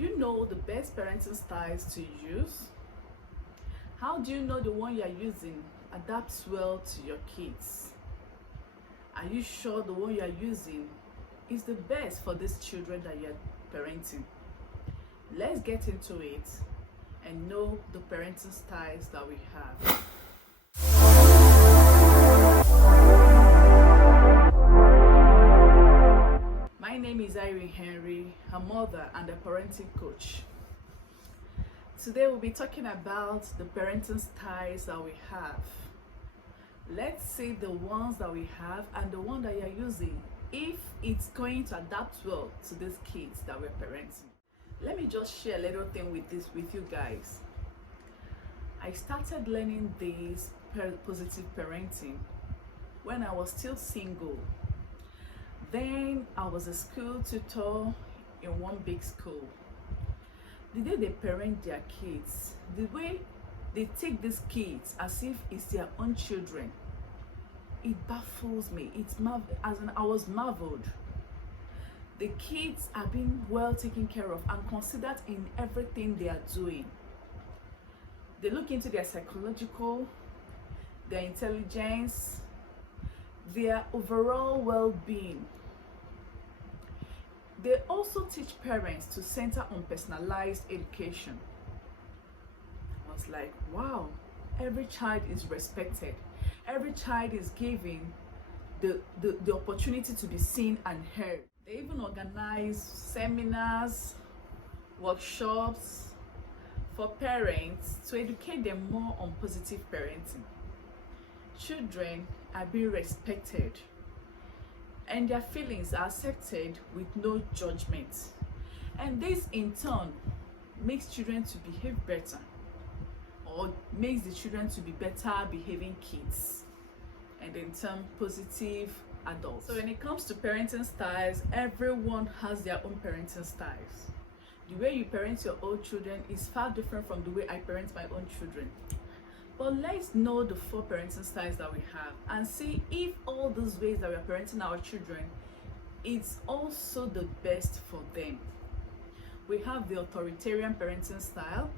you know the best parenting styles to use? How do you know the one you are using adapts well to your kids? Are you sure the one you are using is the best for these children that you're parenting? Let's get into it and know the parenting styles that we have. My name is Irene Henry, a mother and a parenting coach. Today we'll be talking about the parenting styles that we have. Let's see the ones that we have and the one that you're using, if it's going to adapt well to these kids that we're parenting. Let me just share a little thing with you guys. I started learning this positive parenting when I was still single. Then I was a school tutor in one big school. The day they parent their kids, the way they take these kids as if it's their own children, it baffles me. I was marveled. The kids are being well taken care of and considered in everything they are doing. They look into their psychological, their intelligence, their overall well-being. They also teach parents to center on personalized education. I was like, wow, every child is respected. Every child is given the opportunity to be seen and heard. They even organize seminars, workshops for parents to educate them more on positive parenting. Children are being respected and their feelings are accepted with no judgment. And this in turn makes children to behave better, or makes the children to be better behaving kids, and in turn positive adults. So when it comes to parenting styles, everyone has their own parenting styles. The way you parent your own children is far different from the way I parent my own children. But let's know the 4 parenting styles that we have and see if all those ways that we are parenting our children, it's also the best for them. We have the authoritarian parenting style,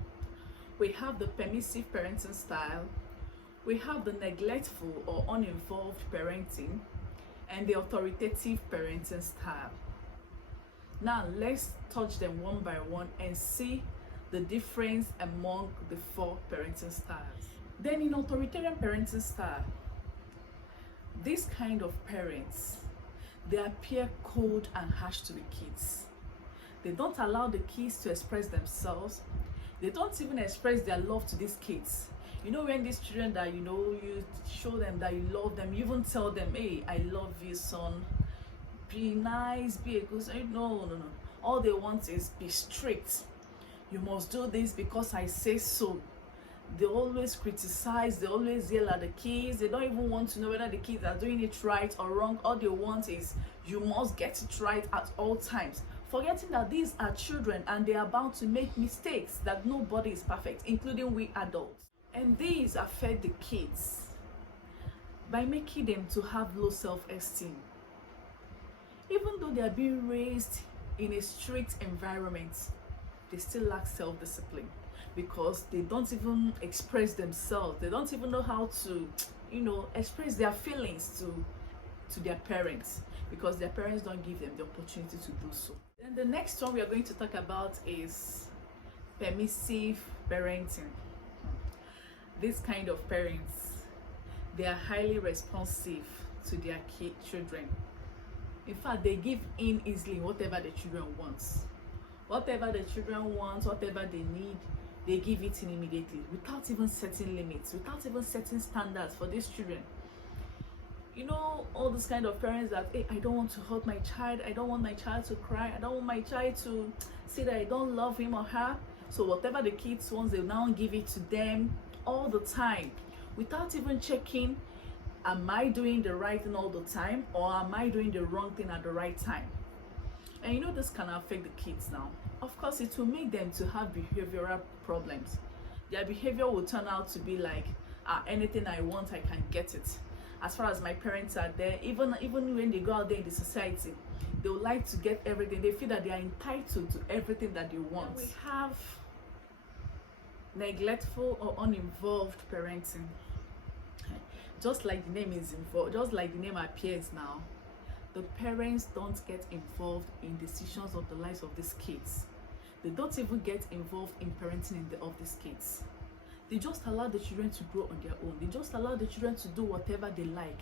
we have the permissive parenting style, we have the neglectful or uninvolved parenting, and the authoritative parenting style. Now let's touch them one by one and see the difference among the 4 parenting styles. Then in authoritarian parenting style, this kind of parents, they appear cold and harsh to the kids. They don't allow the kids to express themselves. They don't even express their love to these kids. You know, when these children that you show them that you love them, you even tell them, hey, I love you, son. Be nice, be a good son. No. All they want is be strict. You must do this because I say so. They always criticize, they always yell at the kids. They don't even want to know whether the kids are doing it right or wrong. All they want is you must get it right at all times, forgetting that these are children and they are bound to make mistakes, that nobody is perfect, including we adults. And these affect the kids by making them to have low self-esteem. Even though they are being raised in a strict environment, they still lack self-discipline, because they don't even express themselves. They don't even know how to, express their feelings to their parents, because their parents don't give them the opportunity to do so. Then the next one we are going to talk about is permissive parenting. This kind of parents, they are highly responsive to their children. In fact, they give in easily whatever the children want. Whatever the children want, whatever they need, they give it in immediately, without even setting limits, without even setting standards for these children. You know, all those kind of parents that, hey, I don't want to hurt my child, I don't want my child to cry, I don't want my child to say that I don't love him or her. So whatever the kids want, they now give it to them all the time, without even checking, am I doing the right thing all the time, or am I doing the wrong thing at the right time? And this can affect the kids now. Of course, it will make them to have behavioral problems. Their behavior will turn out to be like, anything I want, I can get it. As far as my parents are there, even when they go out there in the society, They would like to get everything. They feel that they are entitled to everything that they want. And we have neglectful or uninvolved parenting. Just like the name is involved, just like the name appears now, the parents don't get involved in decisions of the lives of these kids. They don't even get involved in parenting of these kids. They just allow the children to grow on their own. They just allow the children to do whatever they like.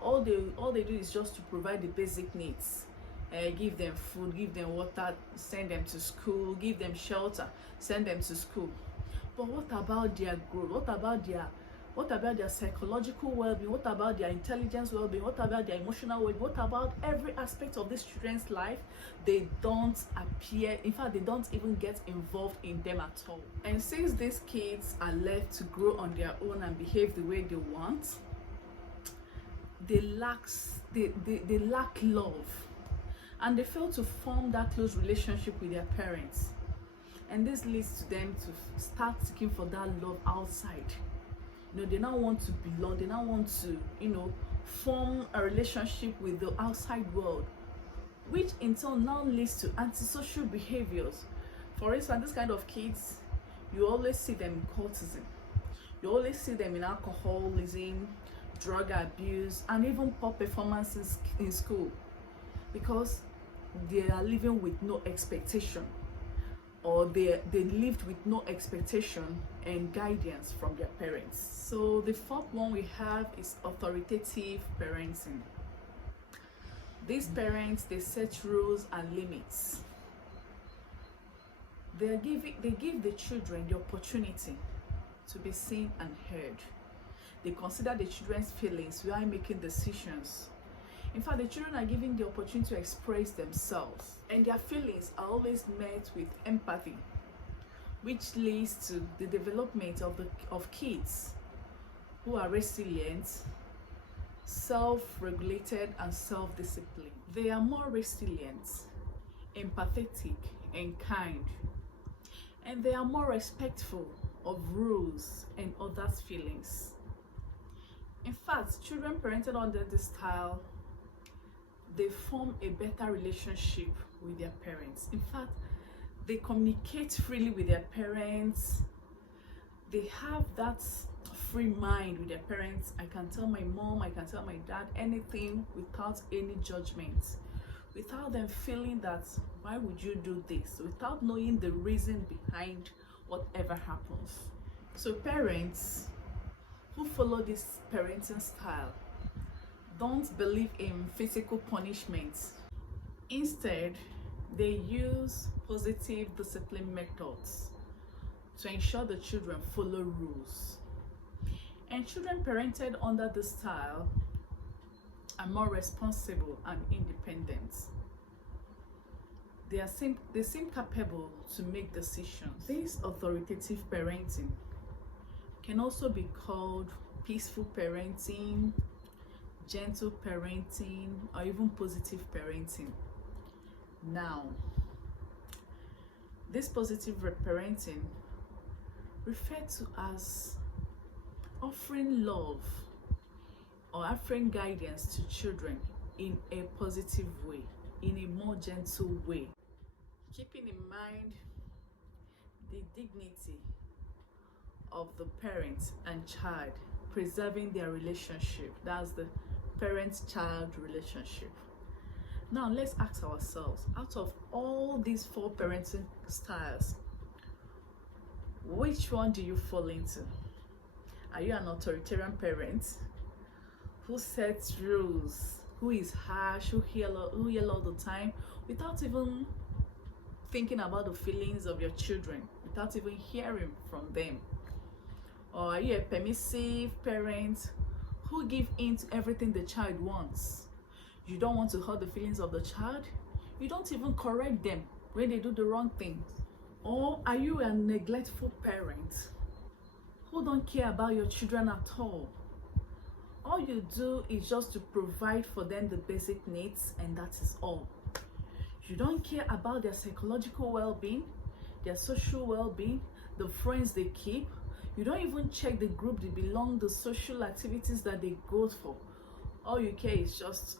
All they do is just to provide the basic needs. Give them food, give them water, send them to school, give them shelter, send them to school. But what about their growth? What about their psychological well-being? What about their intelligence well-being? What about their emotional well-being? What about every aspect of these children's life? They don't appear, in fact, they don't even get involved in them at all. And since these kids are left to grow on their own and behave the way they want, they lack love, and they fail to form that close relationship with their parents. And this leads to them to start seeking for that love outside. They now want to belong. They now want to, form a relationship with the outside world, which in turn now leads to antisocial behaviors. For instance, this kind of kids, you always see them in cultism. You always see them in alcoholism, drug abuse, and even poor performances in school, because they are living with no expectation, or they lived with no expectation and guidance from their parents. So the fourth one we have is authoritative parenting. These parents, they set rules and limits. They give the children the opportunity to be seen and heard. They consider the children's feelings while making decisions. In fact, the children are given the opportunity to express themselves, and their feelings are always met with empathy, which leads to the development of kids who are resilient, self-regulated, and self-disciplined. They are more resilient, empathetic, and kind, and they are more respectful of rules and others' feelings. In fact, children parented under this style, they form a better relationship with their parents. In fact, they communicate freely with their parents. They have that free mind with their parents. I can tell my mom, I can tell my dad anything without any judgment, without them feeling that, why would you do this? Without knowing the reason behind whatever happens. So parents who follow this parenting style don't believe in physical punishment. Instead, they use positive discipline methods to ensure the children follow rules. And children parented under this style are more responsible and independent. They seem capable to make decisions. This authoritative parenting can also be called peaceful parenting, gentle parenting, or even positive parenting. Now, this positive parenting referred to as offering love or offering guidance to children in a positive way, in a more gentle way, keeping in mind the dignity of the parent and child, preserving their relationship. That's the parent-child relationship. Now let's ask ourselves, out of all these four parenting styles, which one do you fall into? Are you an authoritarian parent who sets rules, who is harsh, who yell all the time without even thinking about the feelings of your children, without even hearing from them? Or are you a permissive parent who give in to everything the child wants? You don't want to hurt the feelings of the child. You don't even correct them when they do the wrong thing. Or are you a neglectful parent who don't care about your children at all? All you do is just to provide for them the basic needs, and that is all. You don't care about their psychological well-being, their social well-being, the friends they keep. You don't even check the group they belong, the social activities that they go for. All you care is just,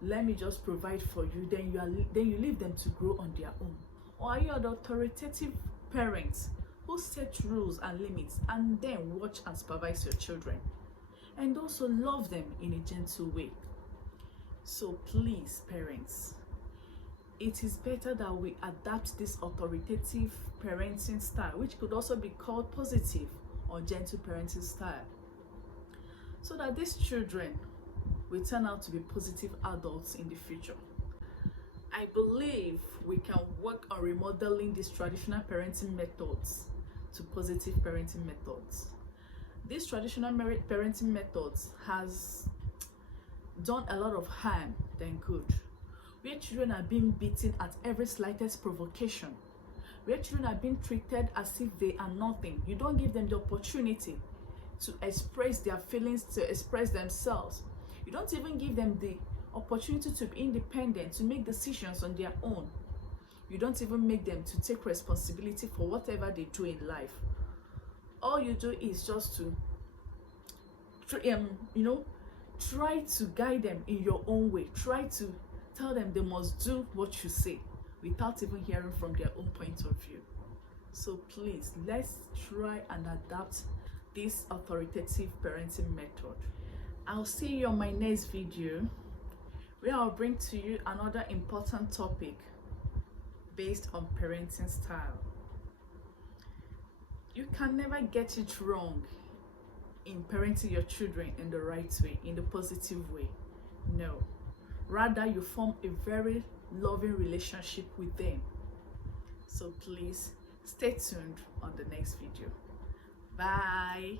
let me just provide for you, then you leave them to grow on their own? Or are you the authoritative parents who set rules and limits and then watch and supervise your children and also love them in a gentle way? So please, parents, it is better that we adapt this authoritative parenting style, which could also be called positive or gentle parenting style, so that these children will turn out to be positive adults in the future. I believe we can work on remodeling these traditional parenting methods to positive parenting methods. These traditional parenting methods has done a lot of harm than good, where children are being beaten at every slightest provocation, where children are being treated as if they are nothing. You don't give them the opportunity to express their feelings, to express themselves. You don't even give them the opportunity to be independent, to make decisions on their own. You don't even make them to take responsibility for whatever they do in life. All you do is just to try to guide them in your own way. Try to tell them they must do what you say without even hearing from their own point of view. So please, let's try and adapt this authoritative parenting method. I'll see you on my next video, where I'll bring to you another important topic based on parenting style. You can never get it wrong in parenting your children in the right way, in the positive way. No. Rather, you form a very loving relationship with them. So please stay tuned on the next video. Bye.